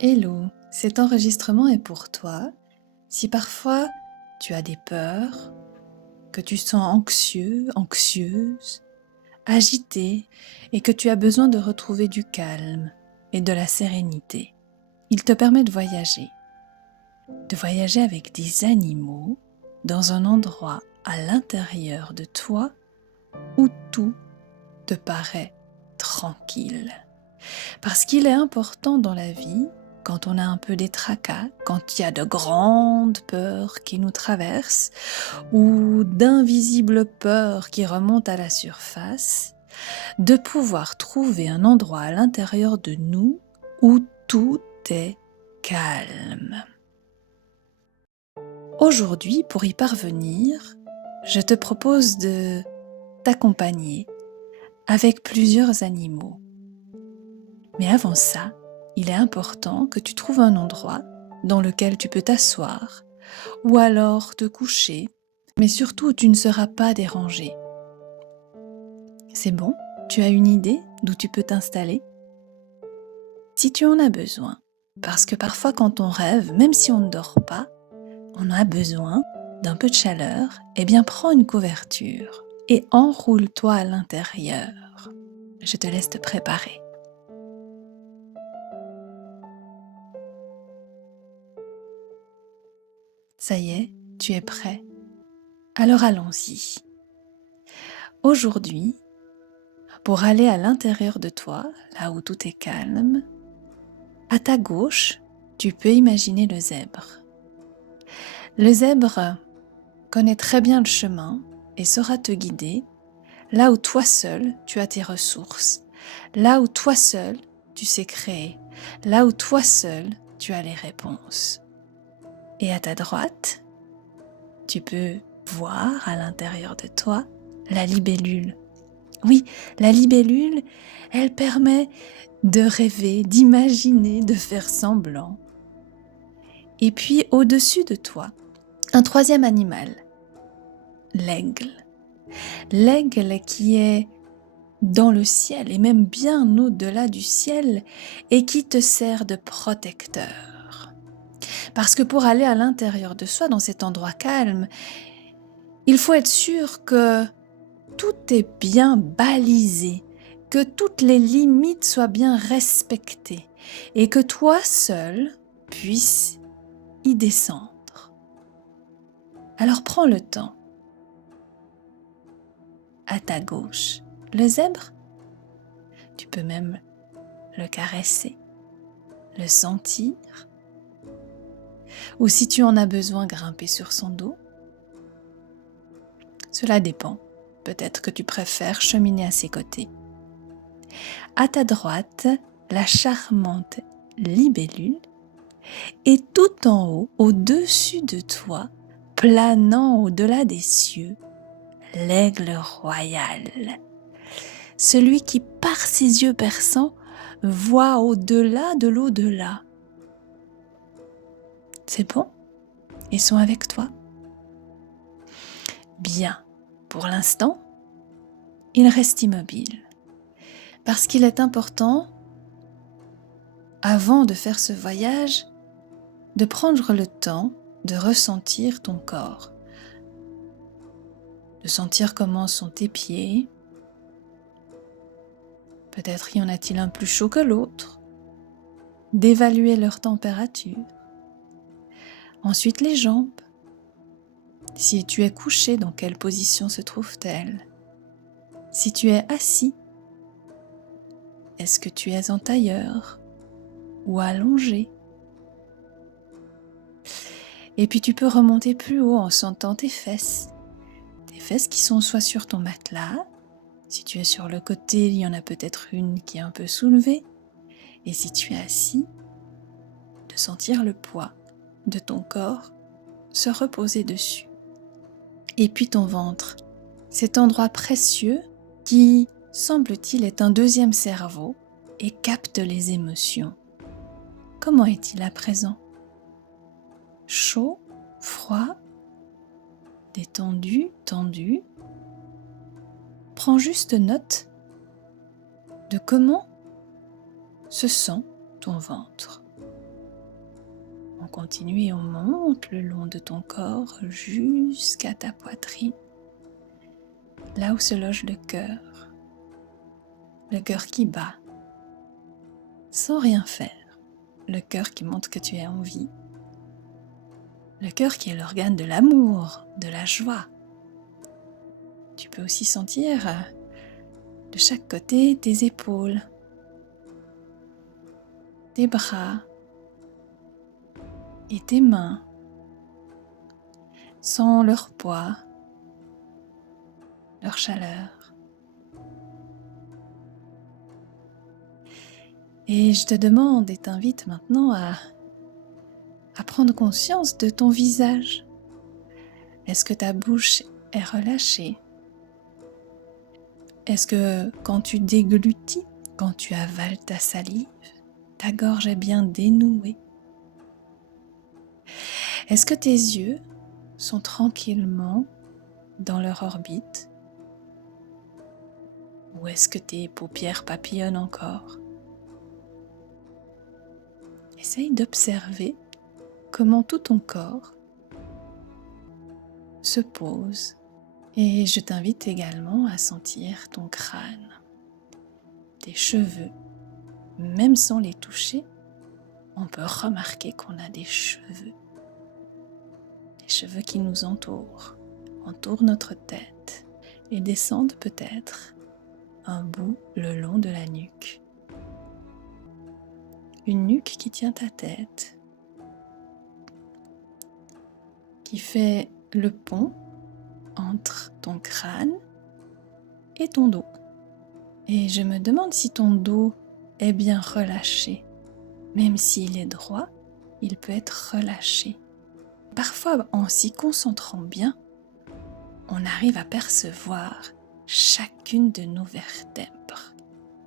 Hello, cet enregistrement est pour toi. Si parfois tu as des peurs, que tu sens anxieux, anxieuse, agité et que tu as besoin de retrouver du calme et de la sérénité, il te permet de voyager avec des animaux dans un endroit à l'intérieur de toi où tout te paraît tranquille. Parce qu'il est important dans la vie, quand on a un peu des tracas, quand il y a de grandes peurs qui nous traversent ou d'invisibles peurs qui remontent à la surface, de pouvoir trouver un endroit à l'intérieur de nous où tout est calme. Aujourd'hui, pour y parvenir, je te propose de t'accompagner avec plusieurs animaux. Mais avant ça, il est important que tu trouves un endroit dans lequel tu peux t'asseoir ou alors te coucher, mais surtout tu ne seras pas dérangé. C'est bon? Tu as une idée d'où tu peux t'installer? Si tu en as besoin, parce que parfois quand on rêve, même si on ne dort pas, on a besoin d'un peu de chaleur, eh bien prends une couverture et enroule-toi à l'intérieur. Je te laisse te préparer. Ça y est, tu es prêt? Alors allons-y. Aujourd'hui, pour aller à l'intérieur de toi, là où tout est calme, à ta gauche, tu peux imaginer le zèbre. Le zèbre connaît très bien le chemin et saura te guider là où toi seul tu as tes ressources, là où toi seul tu sais créer, là où toi seul tu as les réponses. Et à ta droite, tu peux voir à l'intérieur de toi la libellule. Oui, la libellule, elle permet de rêver, d'imaginer, de faire semblant. Et puis au-dessus de toi, un troisième animal, l'aigle. L'aigle qui est dans le ciel et même bien au-delà du ciel et qui te sert de protecteur. Parce que pour aller à l'intérieur de soi, dans cet endroit calme, il faut être sûr que tout est bien balisé, que toutes les limites soient bien respectées et que toi seul puisses y descendre. Alors prends le temps. À ta gauche, le zèbre, tu peux même le caresser, le sentir, ou si tu en as besoin, grimper sur son dos. Cela dépend. Peut-être que tu préfères cheminer à ses côtés. À ta droite, la charmante libellule, et tout en haut, au-dessus de toi, planant au-delà des cieux, l'aigle royal. Celui qui, par ses yeux perçants, voit au-delà de l'au-delà. C'est bon? Ils sont avec toi? Bien. Pour l'instant, il reste immobile. Parce qu'il est important, avant de faire ce voyage, de prendre le temps de ressentir ton corps, de sentir comment sont tes pieds. Peut-être y en a-t-il un plus chaud que l'autre, d'évaluer leur température. Ensuite les jambes. Si tu es couché, dans quelle position se trouve-t-elle? Si tu es assis, est-ce que tu es en tailleur ou allongé? Et puis tu peux remonter plus haut en sentant tes fesses qui sont soit sur ton matelas. Si tu es sur le côté, il y en a peut-être une qui est un peu soulevée. Et si tu es assis, de sentir le poids de ton corps se reposer dessus. Et puis ton ventre, cet endroit précieux qui, semble-t-il, est un deuxième cerveau et capte les émotions. Comment est-il à présent? Chaud, froid, détendu, tendu? Prends juste note de comment se sent ton ventre. On continue et on monte le long de ton corps jusqu'à ta poitrine, là où se loge le cœur qui bat, sans rien faire, le cœur qui montre que tu es en vie, le cœur qui est l'organe de l'amour, de la joie. Tu peux aussi sentir de chaque côté tes épaules, tes bras et tes mains, sans leur poids, leur chaleur. Et je te demande et t'invite maintenant à prendre conscience de ton visage. Est-ce que ta bouche est relâchée? Est-ce que quand tu déglutis, quand tu avales ta salive, ta gorge est bien dénouée? Est-ce que tes yeux sont tranquillement dans leur orbite? Ou est-ce que tes paupières papillonnent encore? Essaye d'observer comment tout ton corps se pose. Et je t'invite également à sentir ton crâne, tes cheveux. Même sans les toucher, on peut remarquer qu'on a des cheveux. Les cheveux qui nous entourent notre tête et descendent peut-être un bout le long de la nuque. Une nuque qui tient ta tête, qui fait le pont entre ton crâne et ton dos. Et je me demande si ton dos est bien relâché. Même s'il est droit, il peut être relâché. Parfois, en s'y concentrant bien, on arrive à percevoir chacune de nos vertèbres,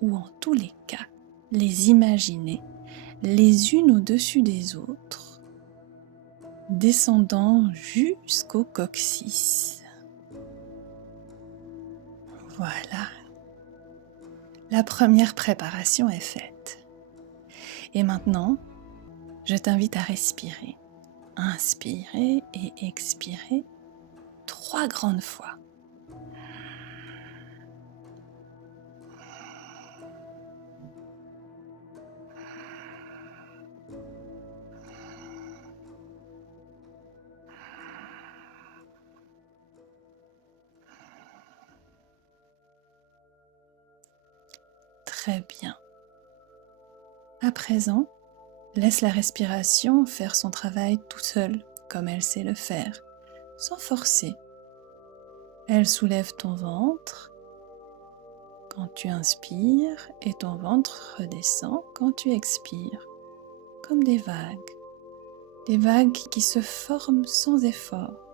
ou en tous les cas, les imaginer les unes au-dessus des autres, descendant jusqu'au coccyx. Voilà, la première préparation est faite. Et maintenant, je t'invite à respirer. Inspirer et expirer 3 grandes fois. Très bien. À présent, laisse la respiration faire son travail tout seul, comme elle sait le faire, sans forcer. Elle soulève ton ventre quand tu inspires et ton ventre redescend quand tu expires, comme des vagues qui se forment sans effort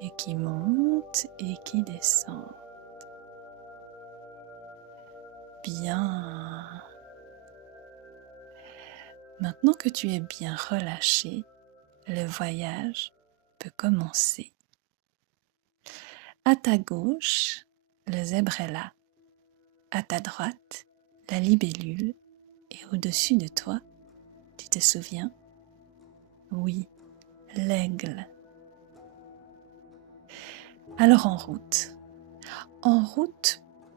et qui montent et qui descendent. Bien. Maintenant que tu es bien relâché, le voyage peut commencer. À ta gauche, le zèbre est là. À ta droite, la libellule. Et au-dessus de toi, tu te souviens? Oui, l'aigle. Alors en route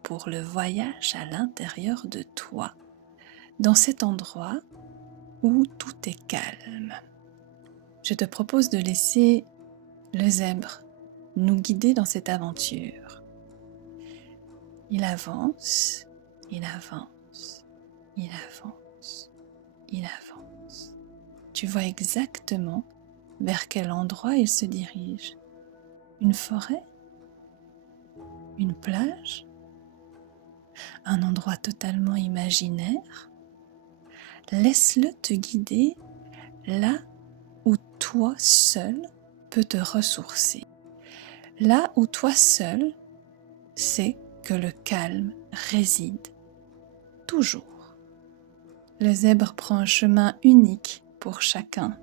pour le voyage à l'intérieur de toi, dans cet endroit où tout est calme. Je te propose de laisser le zèbre nous guider dans cette aventure. Il avance, il avance, il avance, il avance. Tu vois exactement vers quel endroit il se dirige. Une forêt? Une plage? Un endroit totalement imaginaire? Laisse-le te guider là où toi seul peux te ressourcer. Là où toi seul sais que le calme réside toujours. Le zèbre prend un chemin unique pour chacun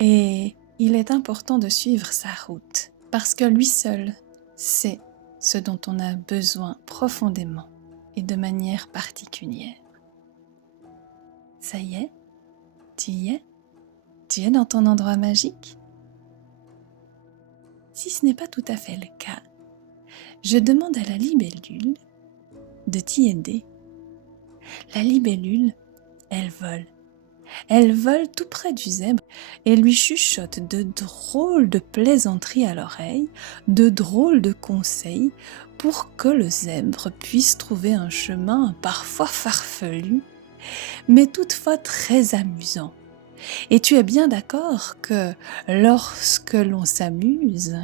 et il est important de suivre sa route parce que lui seul sait ce dont on a besoin profondément et de manière particulière. Ça y est, tu y es, Tu es dans ton endroit magique? Si ce n'est pas tout à fait le cas, je demande à la libellule de t'y aider. La libellule, elle vole. Elle vole tout près du zèbre et lui chuchote de drôles de plaisanteries à l'oreille, de drôles de conseils pour que le zèbre puisse trouver un chemin parfois farfelu, mais toutefois très amusant. Et tu es bien d'accord que lorsque l'on s'amuse,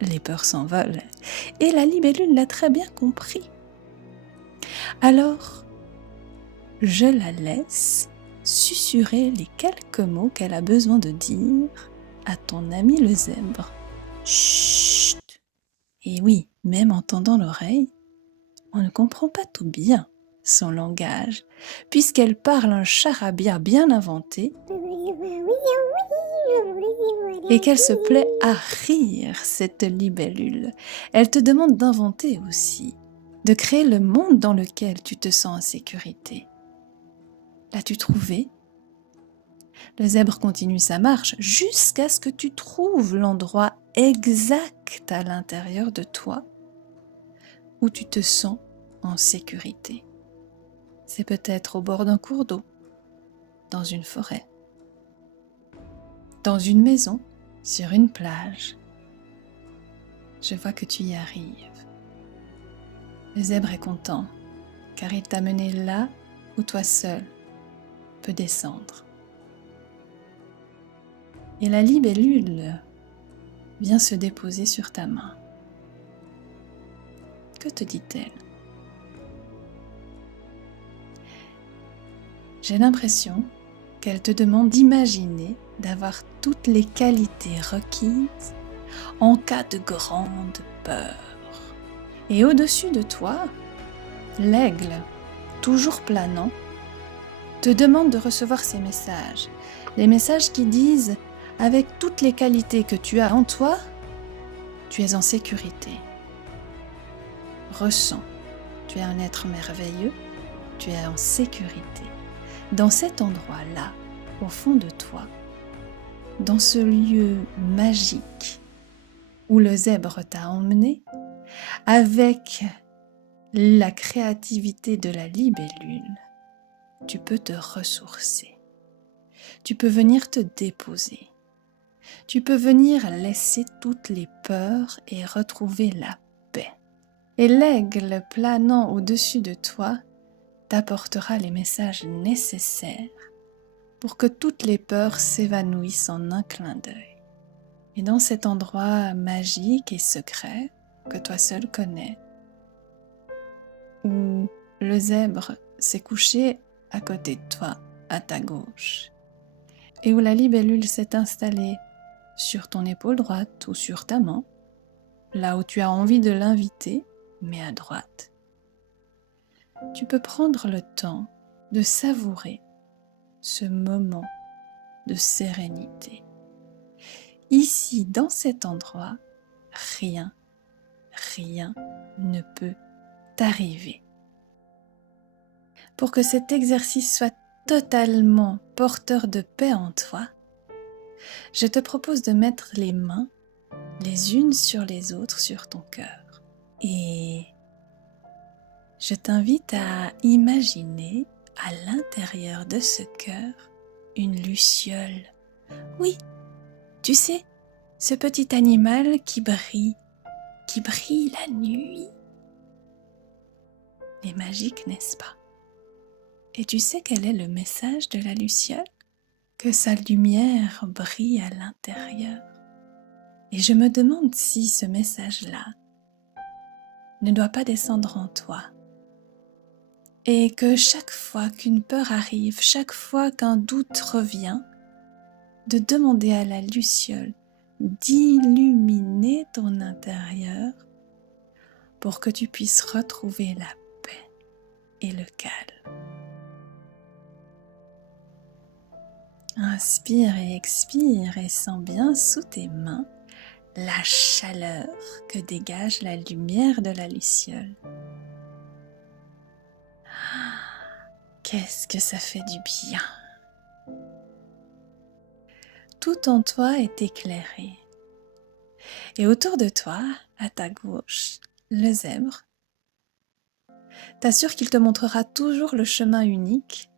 les peurs s'envolent. Et la libellule l'a très bien compris. Alors, je la laisse susurrer les quelques mots qu'elle a besoin de dire à ton ami le zèbre. Chut! Et oui, même en tendant l'oreille, on ne comprend pas tout bien son langage, puisqu'elle parle un charabia bien inventé et qu'elle se plaît à rire, cette libellule. Elle te demande d'inventer aussi, de créer le monde dans lequel tu te sens en sécurité. L'as-tu trouvé? Le zèbre continue sa marche jusqu'à ce que tu trouves l'endroit exact à l'intérieur de toi où tu te sens en sécurité. C'est peut-être au bord d'un cours d'eau, dans une forêt, dans une maison, sur une plage. Je vois que tu y arrives. Le zèbre est content, car il t'a mené là où toi seul peux descendre. Et la libellule vient se déposer sur ta main. Que te dit-elle? J'ai l'impression qu'elle te demande d'imaginer, d'avoir toutes les qualités requises en cas de grande peur. Et au-dessus de toi, l'aigle, toujours planant, te demande de recevoir ces messages. Les messages qui disent « Avec toutes les qualités que tu as en toi, tu es en sécurité. Ressens, tu es un être merveilleux, tu es en sécurité. Dans cet endroit-là, au fond de toi, dans ce lieu magique où le zèbre t'a emmené, avec la créativité de la libellule, tu peux te ressourcer. Tu peux venir te déposer. Tu peux venir laisser toutes les peurs et retrouver la paix. Et l'aigle planant au-dessus de toi t'apportera les messages nécessaires pour que toutes les peurs s'évanouissent en un clin d'œil. Et dans cet endroit magique et secret que toi seul connais, où le zèbre s'est couché à côté de toi, à ta gauche, et où la libellule s'est installée sur ton épaule droite ou sur ta main, là où tu as envie de l'inviter, mais à droite. Tu peux prendre le temps de savourer ce moment de sérénité. Ici, dans cet endroit, rien ne peut t'arriver. Pour que cet exercice soit totalement porteur de paix en toi, je te propose de mettre les mains les unes sur les autres sur ton cœur. Et je t'invite à imaginer à l'intérieur de ce cœur une luciole. Oui, tu sais, ce petit animal qui brille la nuit. Il est magique, n'est-ce pas? Et tu sais quel est le message de la luciole? Que sa lumière brille à l'intérieur. Et je me demande si ce message-là ne doit pas descendre en toi. Et que chaque fois qu'une peur arrive, chaque fois qu'un doute revient, de demander à la luciole d'illuminer ton intérieur pour que tu puisses retrouver la paix et le calme. Inspire et expire et sens bien sous tes mains la chaleur que dégage la lumière de la luciole. Qu'est-ce que ça fait du bien! tout en toi est éclairé. Et autour de toi, à ta gauche, le zèbre t'assure qu'il te montrera toujours le chemin unique,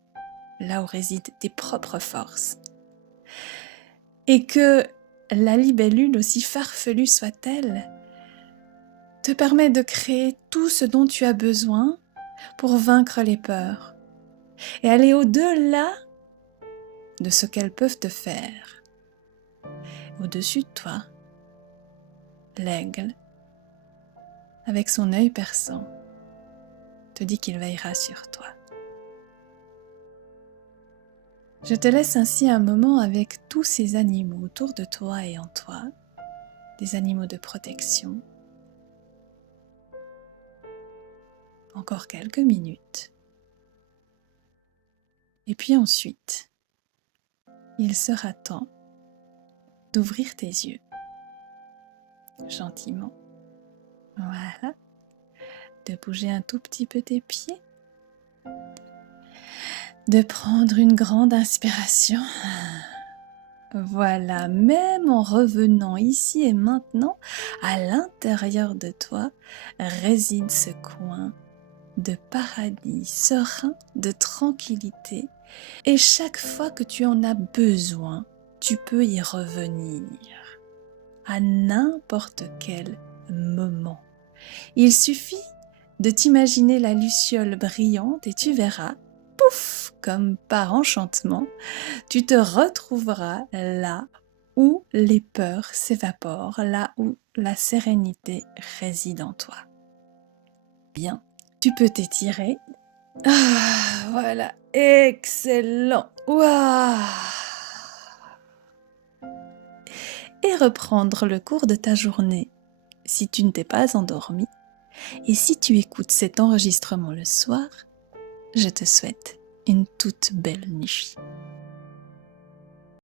là où résident tes propres forces. Et que la libellule, aussi farfelue soit-elle, te permet de créer tout ce dont tu as besoin pour vaincre les peurs et aller au-delà de ce qu'elles peuvent te faire. Au-dessus de toi, l'aigle, avec son œil perçant, te dit qu'il veillera sur toi. Je te laisse ainsi un moment avec tous ces animaux autour de toi et en toi, des animaux de protection. Encore quelques minutes. Et puis ensuite, il sera temps d'ouvrir tes yeux, gentiment. Voilà. De bouger un tout petit peu tes pieds. De prendre une grande inspiration. Voilà, même en revenant ici et maintenant, à l'intérieur de toi réside ce coin de paradis serein, de tranquillité. Et chaque fois que tu en as besoin, tu peux y revenir à n'importe quel moment. Il suffit de t'imaginer la luciole brillante et tu verras, pouf, comme par enchantement, tu te retrouveras là où les peurs s'évaporent, là où la sérénité réside en toi. Bien, tu peux t'étirer. Ah, voilà, excellent. Waouh! Et reprendre le cours de ta journée si tu ne t'es pas endormi. Et si tu écoutes cet enregistrement le soir, je te souhaite une toute belle nuit.